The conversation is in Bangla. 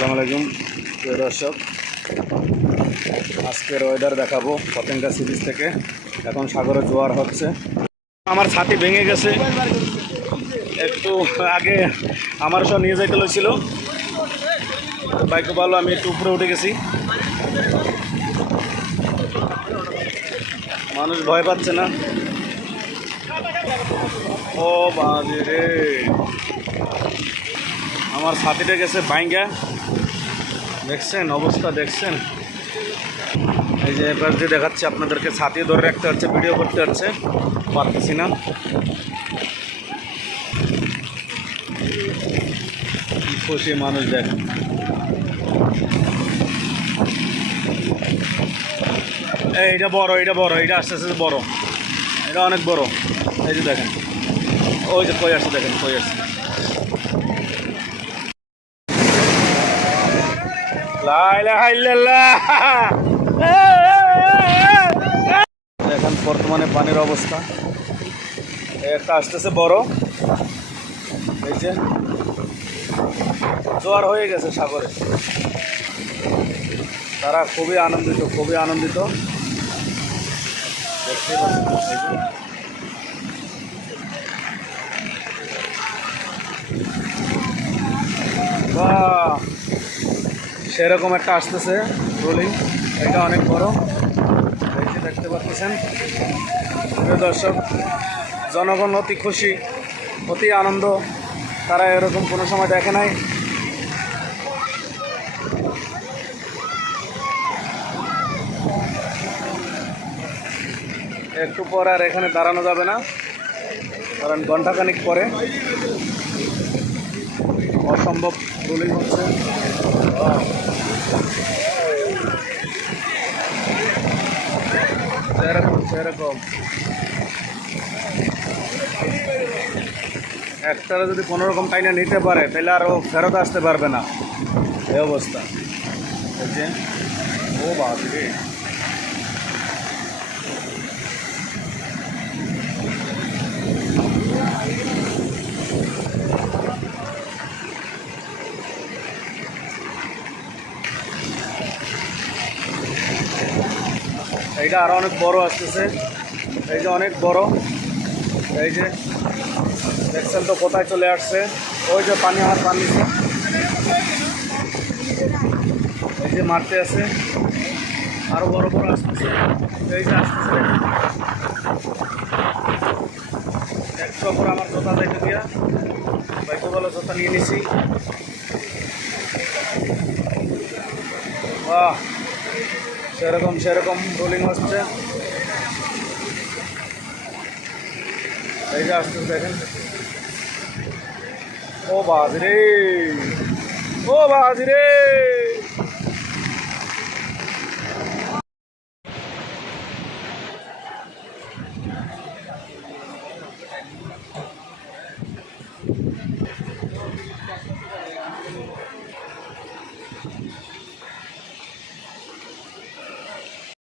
আসসালামু আলাইকুম। প্রিয় দর্শক, আজকের ওয়েদার দেখাবো পতেঙ্গা সিরিজ থেকে। এখন সাগরে জোয়ার হচ্ছে। আমার ছাতি ভেঙে গেছে। একটু আগে আমার সব নিয়ে যাইতে ছিল বাইকে ভালো আমি একটু উপরে উঠে গেছি। মানুষ ভয় পাচ্ছে না। ও বাজে রে আমার ছাতিটা গেছে বাইঙ্গা। দেখছেন, অবস্থা দেখছেন? এই যে এবার যে দেখাচ্ছে আপনাদেরকে ছাতি ধরে রাখতে হচ্ছে ভিডিও করতে হচ্ছে। পারতেছি না। খুশি মানুষ দেখেন এইটা বড় এটা বড় এটা আস্তে আস্তে বড়। এটা অনেক বড়। এই যে দেখেন। ওই যে কই আসছে, দেখেন, কই আসছে। দেখেন বর্তমানে পানির অবস্থা। একটা আসতেছে বড়। এই যে জোয়ার হয়ে গেছে সাগরে। তারা খুবই আনন্দিত খুবই আনন্দিত। পাচ্ছেন, এই যে। বাহ সেরকম একটা আসতেছে রোলিং এটা অনেক বড়। এই দেখতে পাচ্ছেন। দর্শক, জনগণ অতি খুশি, অতি আনন্দ। তারা এরকম কোনো সময় দেখে নাই। একটু পর আর এখানে দাঁড়ানো যাবে না, কারণ ঘন্টাখানিক পরে অসম্ভব রোলিং হচ্ছে। সেরকম সেরকম একটারা যদি কোনো রকম টাইনে নিতে পারে, তাহলে আর ও ফেরত আসতে পারবে না। এই অবস্থা। বুঝছেন ও বাপরে। এইটা আরও অনেক বড় আসতেছে। এই যে অনেক বড়। এই যে দেখছেন তো কোথায় চলে আসছে। ওই যে পানি আমার পানি এই যে মারতে আছে। আরও বড় বড় আসতেছে। এই যে আসতেছে। একটু পর আমার জোতা দেখে দিয়া। বাইকো বলো জোতা নিয়ে নিছি। বাহ! সেরকম সেরকম রোলিং হচ্ছে। এই যে আসতে দেখেন। ও বাজরে! ও বাজ রে